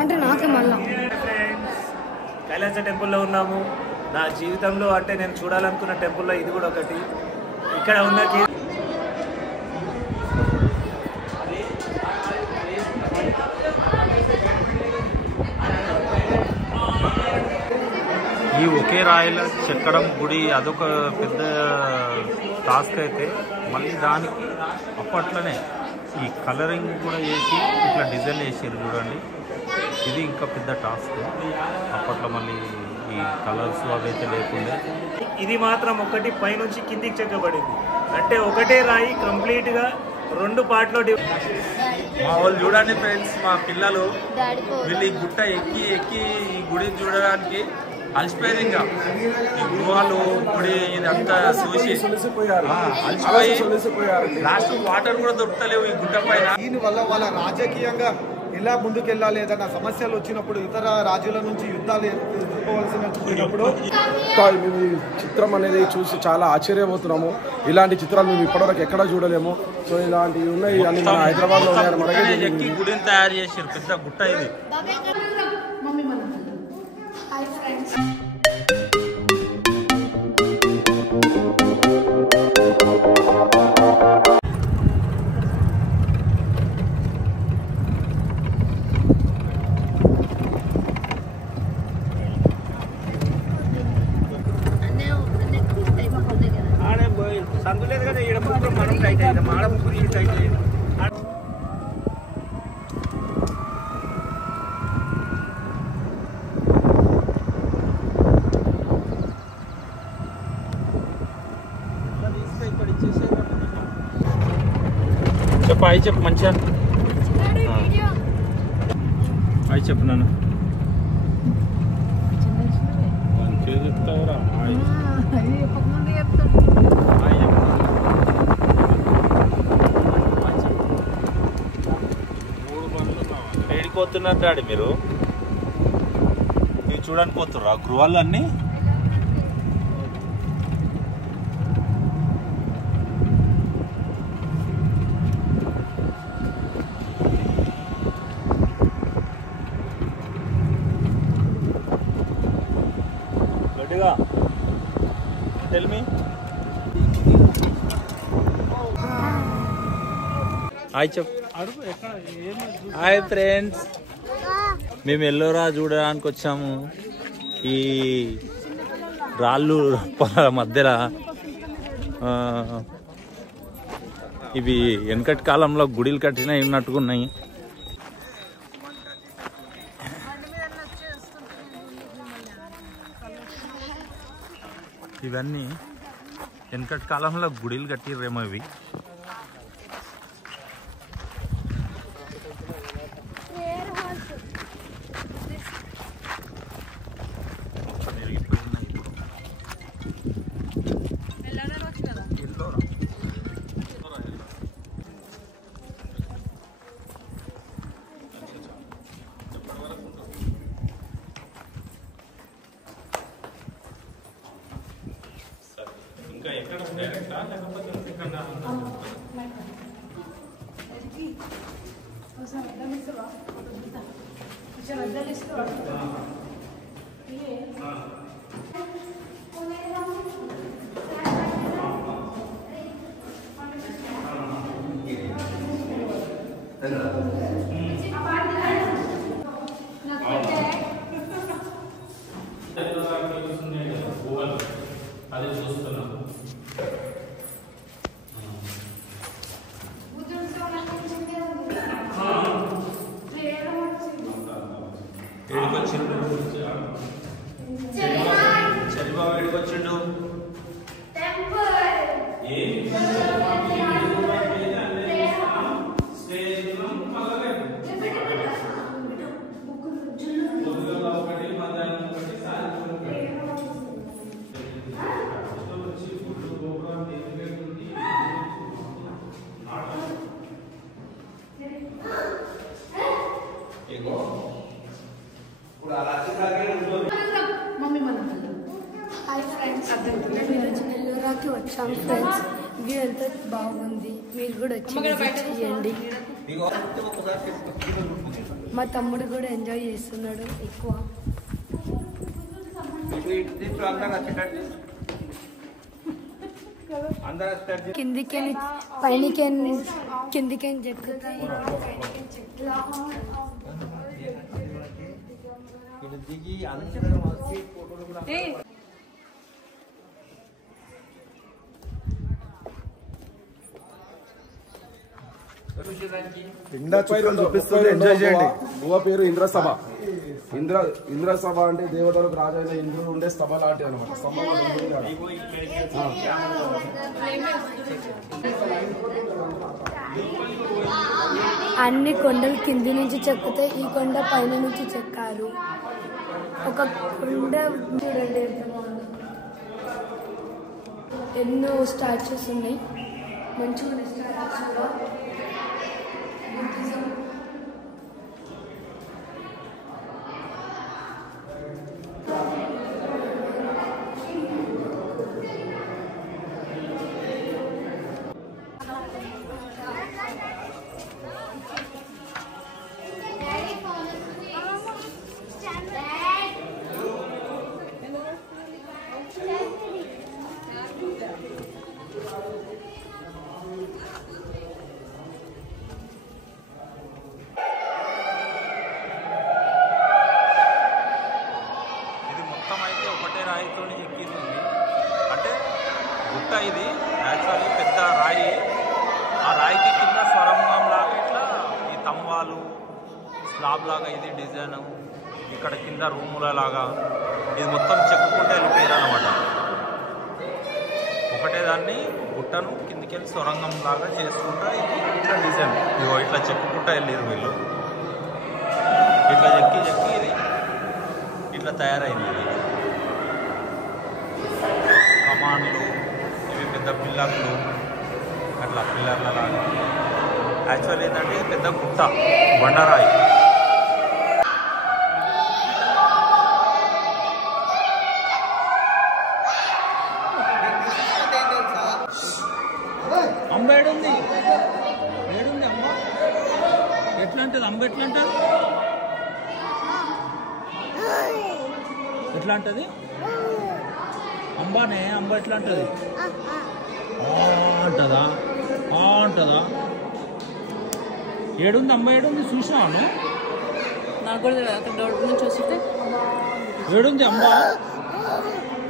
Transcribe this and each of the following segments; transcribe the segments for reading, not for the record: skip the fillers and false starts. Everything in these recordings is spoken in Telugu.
అంటే నాకే మళ్ళా కైలాస టెంపుల్లో ఉన్నాము. నా జీవితంలో అంటే నేను చూడాలనుకున్న టెంపుల్లో ఇది కూడా ఒకటి. ఇక్కడ ఉన్న ఈ ఒకే రాయిలో చెక్కడం గుడి అదొక పెద్ద టాస్క్ అయితే, మళ్ళీ దానికి అప్పట్లోనే ఈ కలరింగ్ కూడా వేసి ఇట్లా డిజైన్ వేసారు చూడండి. ఇది ఇంకా పెద్ద టాస్క్. అప్పట్లో మళ్ళీ ఈ కలర్స్ అవైతే లేకుండా ఇది మాత్రం ఒకటి పైనుంచి కిందికి చెక్కబడింది. అంటే ఒకటే రాయి కంప్లీట్గా 2 పార్ట్లో. మా వాళ్ళు చూడండి ఫ్రెండ్స్, మా పిల్లలు వీళ్ళు ఈ గుట్ట ఎక్కి ఎక్కి ఈ గుడిని చూడడానికి అలసిపోయింది. ఇంకా ఈ గృహాలు గుడి ఇదంతా చూసి అలసిపోయి లాస్ట్ వాటర్ కూడా దొరుకుతలేవు ఈ గుట్ట పైన. దీనివల్ల వాళ్ళ రాజకీయంగా ఎలా ముందుకెళ్ళాలి, ఏదైనా సమస్యలు వచ్చినప్పుడు ఇతర రాజ్యాల నుంచి యుద్ధాలు ఎదుర్కోవాల్సినప్పుడు మేము ఈ చిత్రం అనేది చూసి చాలా ఆశ్చర్యపోతున్నాము. ఇలాంటి చిత్రాలు మేము ఇప్పటివరకు ఎక్కడా చూడలేము. సో ఇలాంటివి ఉన్నాయి అని మన హైదరాబాద్లో ఉన్నాయి. గుడిని తయారు చేసారు, పెద్ద గుట్ట ఇది. సందులేదు కదా ఈడ ముగ్గురు మనం టైట్ అయ్యాం, ఆడ ముగ్గురు టైట్ అయ్యాం. చెప్పు అయి చెప్పు మంచిగా అయి చెప్పు నాన్న. మంచిగా చెప్తావురా. ఏడిపోతున్నారు డాడీ మీరు? ఇవి చూడడానికి పోతుర్రా గృహాలు అన్నీ? గట్టిగా టెల్ మీ. హాయ్ చెప్పు. హాయ్ ఫ్రెండ్స్, మేము ఎల్లోరా చూడడానికి వచ్చాము. ఈ రాళ్ళు పొలాల మధ్యలో ఇవి వెనకటి కాలంలో గుడిలు కట్టినవి ఉన్నట్టుకున్నాయి. ఇవన్నీ వెనకటి కాలంలో గుడిలు కట్టిర్రేమో ఇవి. ఇంకా ఎక్కడ డైరెక్టా లేకపోతే అది చూస్తున్నాం. చరిబాబు ఎడికొచ్చిండు. మమ్మీ మన హాయ్ ఫ్రెండ్స్. దర్గాకి వచ్చాం ఫ్రెండ్స్. వ్యూ ఎంత బాగుంది, మీరు కూడా వచ్చి విజిట్ చేయండి. మా తమ్ముడు కూడా ఎంజాయ్ చేస్తున్నాడు ఎక్కువ. కిందికని పైనకని కిందికని చెక్కుతాయి. ఇందా చిత్రం చూపిస్తుంది, ఎంజాయ్ చేయండి. గుహ పేరు ఇంద్రసభ. ఇంద్రసభ అంటే దేవతలకు రాజైన ఇంద్రుడు ఉండే సభ లాంటి అనమాట. అన్ని కొండలు కింది నుంచి చెక్కితే ఈ కొండ పైన నుంచి చెక్కారు. ఒక కొండ చూడండి ఎంత బాగుంది. ఎన్నో స్టాచ్యూస్ ఉన్నాయి, మంచిగా స్టాచ్యూస్. ఇది యాక్చువల్లీ పెద్ద రాయి. ఆ రాయికి కింద స్వరంగం లాగా ఇట్లా ఈ తమ్వాలు స్లాబ్ లాగా ఇది డిజైన్. ఇక్కడ కింద రూముల లాగా ఇది మొత్తం చెక్కుకుంటూ వెళ్ళిపోయారు అనమాట. ఒకటే దాన్ని గుట్టను కిందికి వెళ్ళి సొరంగం లాగా చేసుకుంటా ఇది ఇట్లా డిజైన్. ఇగో ఇట్లా చెక్కుకుంటా వెళ్ళారు వీళ్ళు. ఇట్లా చెక్కి ఇది ఇట్లా తయారైంది. ఇది కమాన్లు, ఇవి పెద్ద పిల్లర్లు, అట్లా పిల్లర్ల లాగా. యాక్చువల్ ఏంటంటే పెద్ద గుట్ట, బండరాయి. అంబ ఏడుంది అమ్మ? ఎట్లా అంటది అంబ? ఎట్లా అంటది? ఎట్లా అంటది అంబానే? అంబ ఎట్లా అంటది? అంటదా? అంటదా? ఏడుంది అంబ? ఏడుంది చూసినాను. నాకు కూడా తెలియదు, అక్కడ డోర్ నుంచి చూస్తుంటే ఏడుంది అంబ?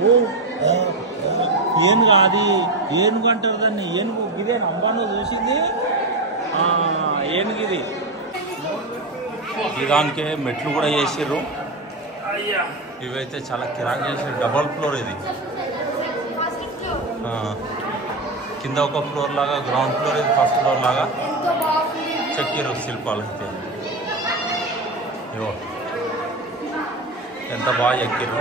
ఓ ఏనుగు, అది ఏనుగు అంటారు దాన్ని. ఏనుగు ఇదే అంబాను చూసింది. ఏనుగు ఇది. దానికే మెట్లు కూడా చేసిర్రు. ఇవైతే చాలా కిరాక్ చేసారు. డబల్ ఫ్లోర్ ఇది. కింద ఒక ఫ్లోర్ లాగా, గ్రౌండ్ ఫ్లోర్ ఇది ఫస్ట్ ఫ్లోర్ లాగా చెక్కిరు శిల్పాలు. అయితే ఇవో ఎంత బాగా చెక్కిరు.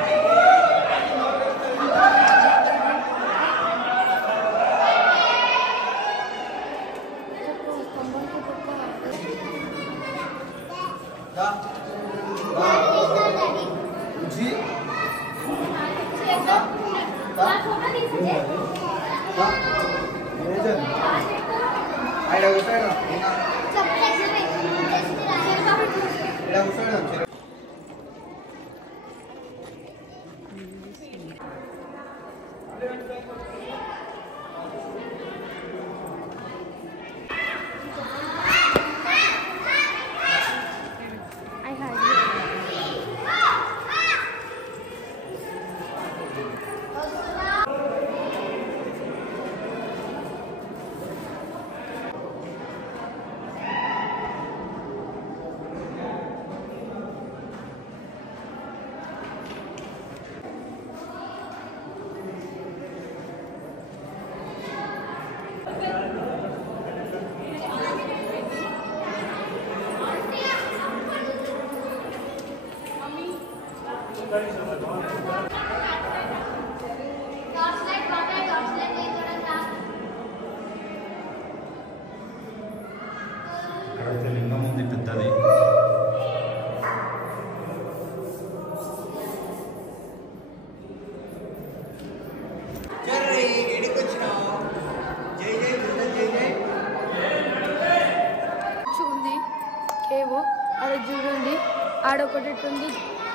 ఆడొకటి ఉంది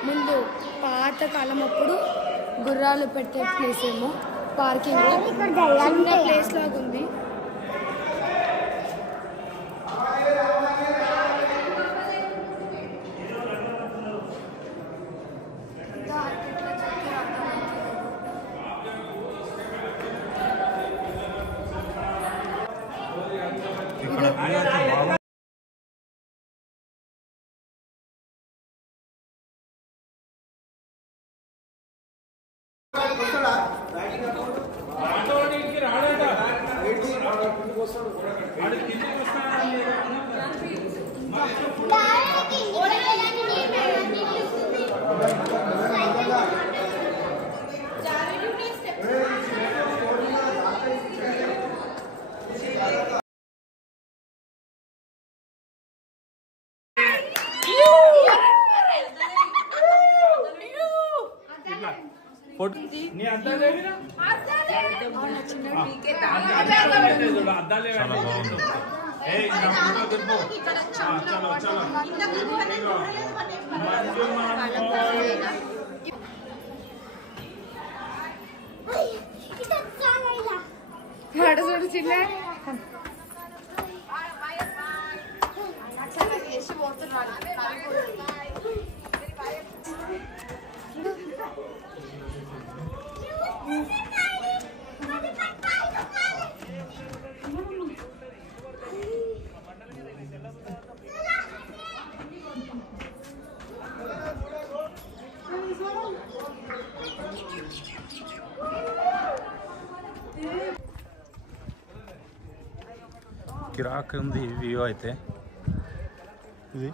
ముందు పాత కాలం అప్పుడు గుర్రాలు పెట్టే ప్లేస్ ఏమో పార్కింగ్ చిన్న ప్లేస్ లాగా ఉంది. ఇక్కడ వ్యూ అయితే బాగుంది. చాలా బాగుంది. చూడు చిన్న కిరాక్ ఉంది వ్యూ అయితే. ఇది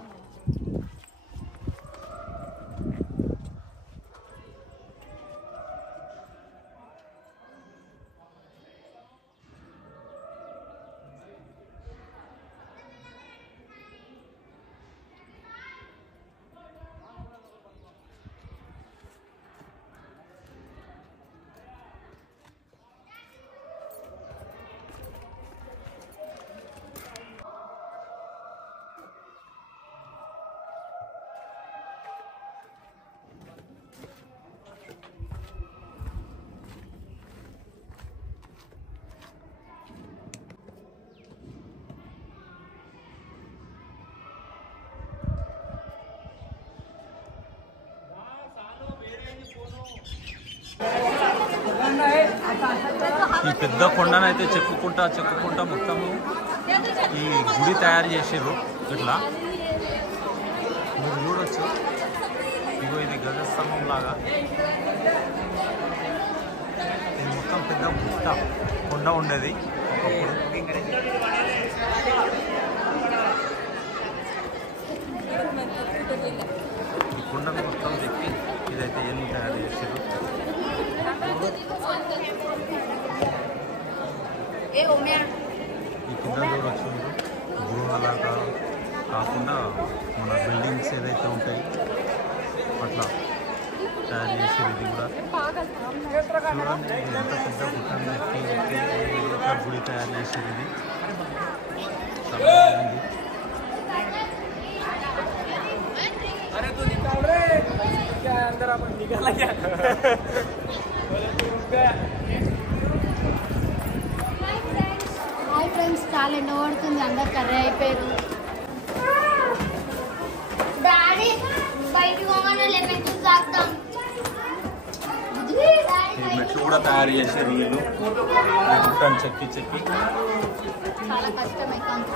ఈ పెద్ద కొండనైతే చెక్కుకుంటా మొత్తము ఈ గుడి తయారు చేసారు. ఇట్లా మీరు చూడొచ్చు. ఇగో ఇది గజస్తంభం లాగా. ఇది మొత్తం పెద్ద గుట్ట కొండ ఉండేది ఒకప్పుడు. ఈ కొండను మొత్తం చెక్కి ఇదైతే ఏం తయారు చేసారు. ఈ కింద చూడొచ్చు గృహాలాగా కాకుండా మన బిల్డింగ్స్ ఏదైతే ఉంటాయి అట్లా తయారు చేసేది. ఇది కూడా చూడండి ఎంత పెద్ద గుట్టని ఎక్కి ఒక గుడి తయారు చేసేది. ఇది చాలా బాగుంది. హాయ్ ఫ్రెండ్స్, చాలా ఎండ పడుతుంది, అందరు కర్రీ అయిపోయారు. డాడీ బయటకు పోగానే లెమన్ జ్యూస్ తాగుతాం. ఈ మెట్లు కూడా తయారు చేశారు వీళ్ళు. గుట్టని చెక్కి చాలా కష్టం అవుతుంది.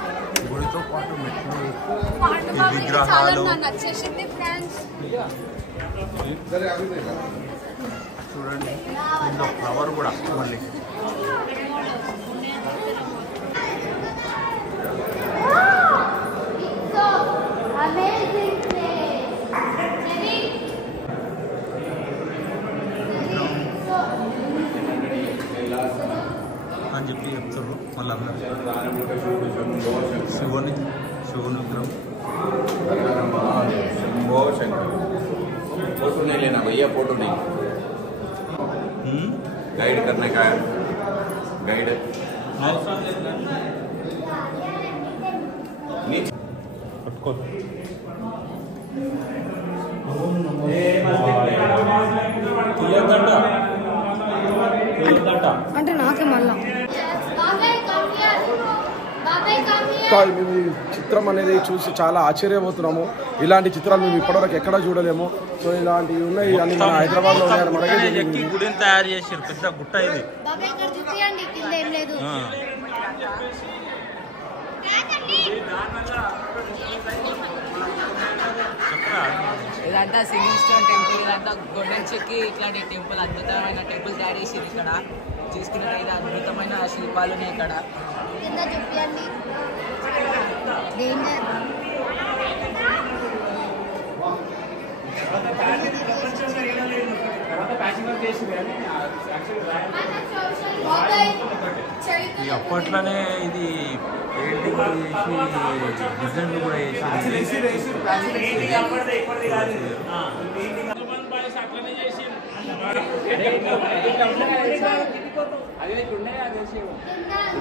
గుడితో పాటు మెట్లు, ఈ విగ్రహాలు నచ్చేసింది ఫ్రెండ్స్. చూడండి. ఇందులో ఫ్లవర్ కూడా మళ్ళీ అని చెప్పి చెప్తారు. మళ్ళీ అందరూ శివుని విగ్రహం. फोटो नहीं लेना भैया, फोटो नहीं, गाइड करने का है, गाइड पట్టుకో. అంటే నాకే మళ్ళా మేము ఈ చిత్రం అనేది చూసి చాలా ఆశ్చర్యపోతున్నాము. ఇలాంటి చిత్రాలు మేము ఇప్పటివరకు ఎక్కడా చూడలేము. సో ఇలాంటివి ఉన్నాయి అన్ని మన హైదరాబాద్లో ఉన్నాయి. గుడిని తయారు చేసారు, పెద్ద గుట్ట ఇది. ఇదంతా సింగిల్ స్టోన్ టెంపుల్, ఇదంతా గొడ్డలి చెక్కి ఇట్లాంటి టెంపుల్, అద్భుతమైన టెంపుల్ తయారు చేసారు. ఇక్కడ చూసుకున్నట్టయితే అద్భుతమైన శిల్పాలు ఉన్నాయి ఇక్కడ. అప్పట్లోనే ఇది పెయింటింగ్ చేసి డిజైన్లు కూడా చేసి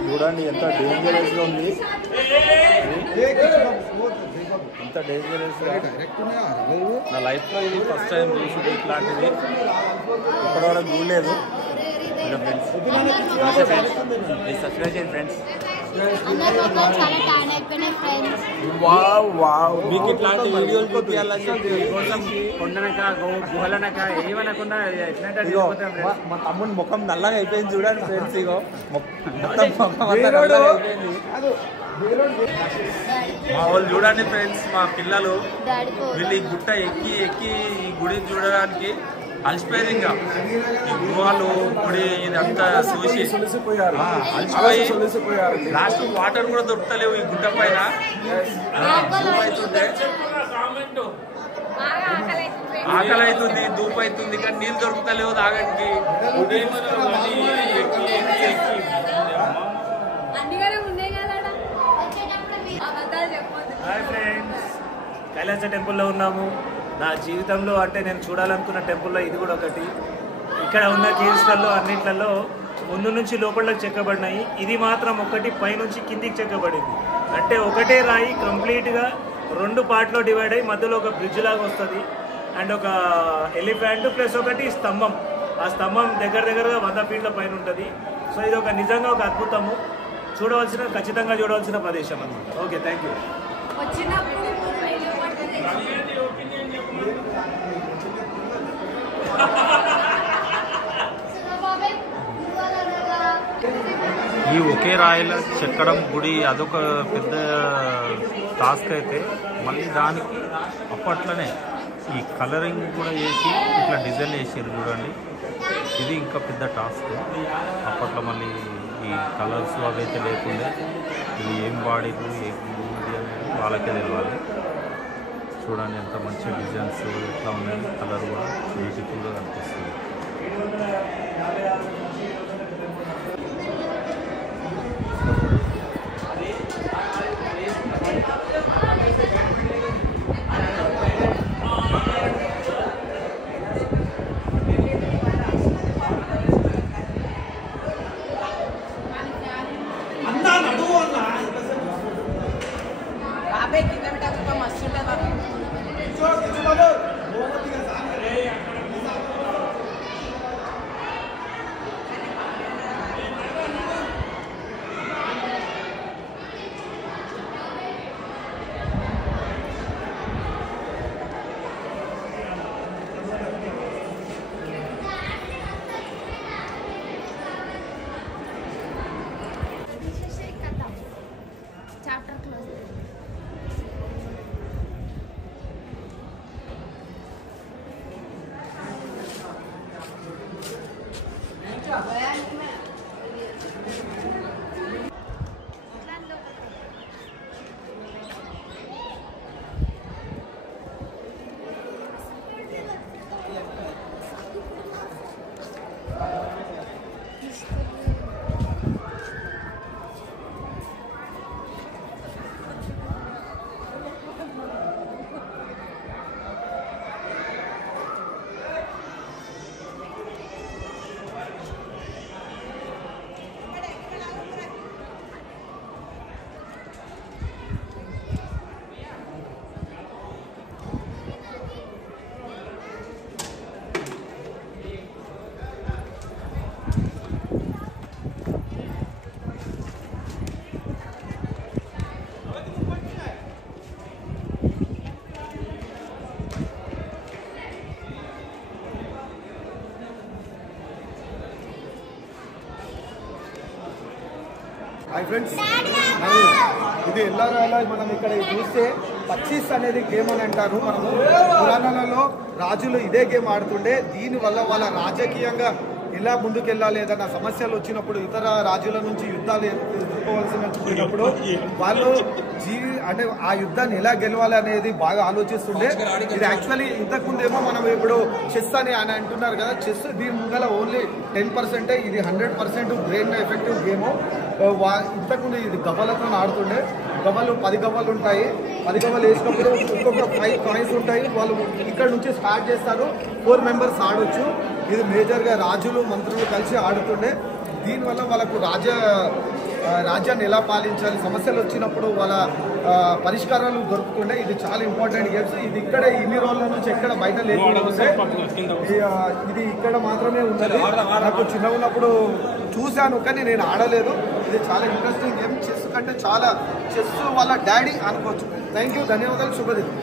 చూడండి ఎంత డేంజరస్గా ఉంది, ఎంత డేంజరస్గా. నా లైఫ్లో ఇది ఫస్ట్ టైం చూసి ఇట్లాంటిది ఇప్పటివరకు చూడలేదు. మీకు ఇట్లాంటి వీడియోలు మా తమ్ముడు ముఖం నల్లగా అయిపోయింది చూడండి ఫ్రెండ్స్. ఇగో మొత్తం ముఖం అంతా నల్లగా అయిపోయింది. మా వాళ్ళు చూడండి ఫ్రెండ్స్, మా పిల్లలు వీళ్ళు ఈ గుట్ట ఎక్కి ఎక్కి ఈ గుడిని చూడడానికి అలసిపోయేది. ఇంకా ఈ గుహలు గుడి ఇదంతా చూసి అలసిపోయారు. లాస్ట్ వాటర్ కూడా దొరుకుతలేవు ఈ గుట్ట పైన. ఆకలి అవుతుంది, ధూపు అవుతుంది, కానీ నీళ్ళు దొరుకుతలేవు తాగడానికి. హాయ్ ఫ్రెండ్స్, కైలాస టెంపుల్లో ఉన్నాము. నా జీవితంలో అంటే నేను చూడాలనుకున్న టెంపుల్లో ఇది కూడా ఒకటి. ఇక్కడ ఉన్న కేవ్స్లలో అన్నింటిలో ముందు నుంచి లోపలికి చెక్కబడినాయి. ఇది మాత్రం ఒకటి పైనుంచి కిందికి చెక్కబడింది. అంటే ఒకటే రాయి కంప్లీట్గా 2 పార్ట్లో డివైడ్ అయ్యి మధ్యలో ఒక బ్రిడ్జ్ లాగా వస్తుంది. అండ్ ఒక ఎలిఫెంట్ ప్లస్ ఒకటి స్తంభం. ఆ స్తంభం దగ్గరగా 100 ఫీట్ల పైన ఉంటుంది. సో ఇది ఒక నిజంగా ఒక అద్భుతము, ఖచ్చితంగా చూడవలసిన ప్రదేశం అన్నమాట. Okay, thank you. ఈ ఒకే రాయిలో చెక్కడం గుడి అదొక పెద్ద టాస్క్ అయితే, మళ్ళీ దానికి అప్పట్లోనే ఈ కలరింగ్ కూడా చేసి ఇట్లా డిజైన్ చేసారు చూడండి. ఇది ఇంకా పెద్ద టాస్క్. అప్పట్లో మళ్ళీ ఈ కలర్స్ అవైతే లేకుండా ఇవి ఏం వాడేది ఏది అనేది వాళ్ళకే తెలియాలి. చూడండి ఎంత మంచి డిజైన్స్ ఎట్లా ఉన్నాయి, కలర్ కూడా బ్యూటిఫుల్గా కనిపిస్తుంది. హాయ్ ఫ్రెండ్స్, ఇది ఎల్లారాల మనం ఇక్కడ చూస్తే పచ్చీస్ అనేది గేమ్ అని అంటారు. మనము పురాణాలలో రాజులు ఇదే గేమ్ ఆడుతుండే. దీనివల్ల వాళ్ళ రాజకీయంగా ఎలా ముందుకెళ్ళాలి ఏదన్నా సమస్యలు వచ్చినప్పుడు ఇతర రాజుల నుంచి యుద్ధాలు ఎదుర్కోవాల్సి వచ్చినప్పుడు వాళ్ళు అంటే ఆ యుద్ధాన్ని ఎలా గెలవాలి అనేది బాగా ఆలోచిస్తుండే. ఇది యాక్చువల్లీ ఇంతకుముందేమో మనం ఇప్పుడు చెస్ అని అంటున్నారు కదా, చెస్ దీని ముందర ఓన్లీ 10%, ఇది 100% బ్రెయిన్ ఎఫెక్టివ్ గేమ్. ఇంతకుముందు ఇది గవ్వలతో ఆడుతుండే. గవ్వలు 10 గవ్వలు ఉంటాయి. 10 గవ్వలు వేసినప్పుడు ఒక్కొక్క 5 కాయిన్స్ ఉంటాయి. వాళ్ళు ఇక్కడ నుంచి స్టార్ట్ చేస్తారు. 4 మెంబర్స్ ఆడొచ్చు. ఇది మేజర్గా రాజులు మంత్రులు కలిసి ఆడుతుండే. దీనివల్ల వాళ్ళకు రాజ్యాన్ని ఎలా పాలించాలి, సమస్యలు వచ్చినప్పుడు వాళ్ళ పరిష్కారాలు దొరుకుతుండే. ఇది చాలా ఇంపార్టెంట్ గేమ్స్. ఇది ఇక్కడ ఇన్ని రోజుల నుంచి ఎక్కడ బయట లేకుండా ఇది ఇక్కడ మాత్రమే ఉన్నది. నాకు చిన్న ఉన్నప్పుడు చూశాను కానీ నేను ఆడలేదు. ఇది చాలా ఇంట్రెస్టింగ్ గేమ్. చెస్ కంటే చాలా చెస్ వాళ్ళ డాడీ అనుకోవచ్చు. థ్యాంక్ యూ, ధన్యవాదాలు, శుభదినం.